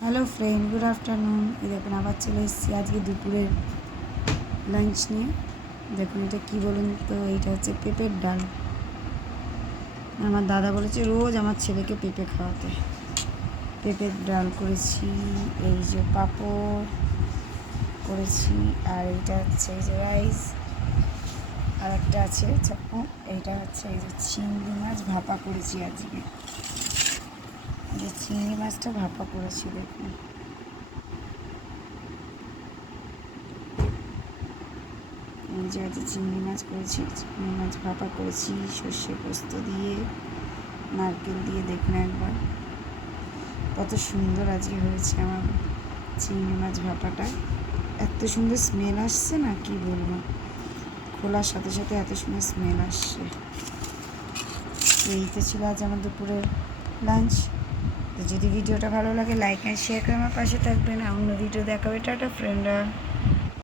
Hello friend, good afternoon. এই দেখুন আবার চলে এসেছি আজকে দুপুরের লাঞ্চ নিয়ে। দেখুন এটা কী বলুন তো, এইটা হচ্ছে পেঁপের ডাল। আমার দাদা বলেছে রোজ আমার ছেলেকে পেঁপে খাওয়াতে। পেঁপের ডাল করেছি, এই যে পাঁপড় করেছি, আর এইটা হচ্ছে এই যে রাইস, আর একটা আছে চাটনি। এইটা হচ্ছে এই যে চিংড়ি মাছ ভাপা করেছি আজকে। এই যে চিংড়ি মাছটা ভাপা করেছি দেখুন। এই জায়গাতে চিংড়ি মাছ করেছি, চিংড়ি মাছ ভাপা করেছি সর্ষে পোস্ত দিয়ে, নারকেল দিয়ে। দেখুন একবার কত সুন্দর আজকে হয়েছে আমার চিংড়ি মাছ ভাপাটা। এত সুন্দর স্মেল আসছে না, কি বলবো, খোলার সাথে সাথে এত সুন্দর স্মেল আসছে। এই তো ছিল আজ আমার দুপুরের লাঞ্চ। তো যদি ভিডিওটা ভালো লাগে লাইক অ্যান্ড শেয়ার করে আমার পাশে থাকবেন। অন্য ভিডিও দেখাবে। টাটা ফ্রেন্ডরা।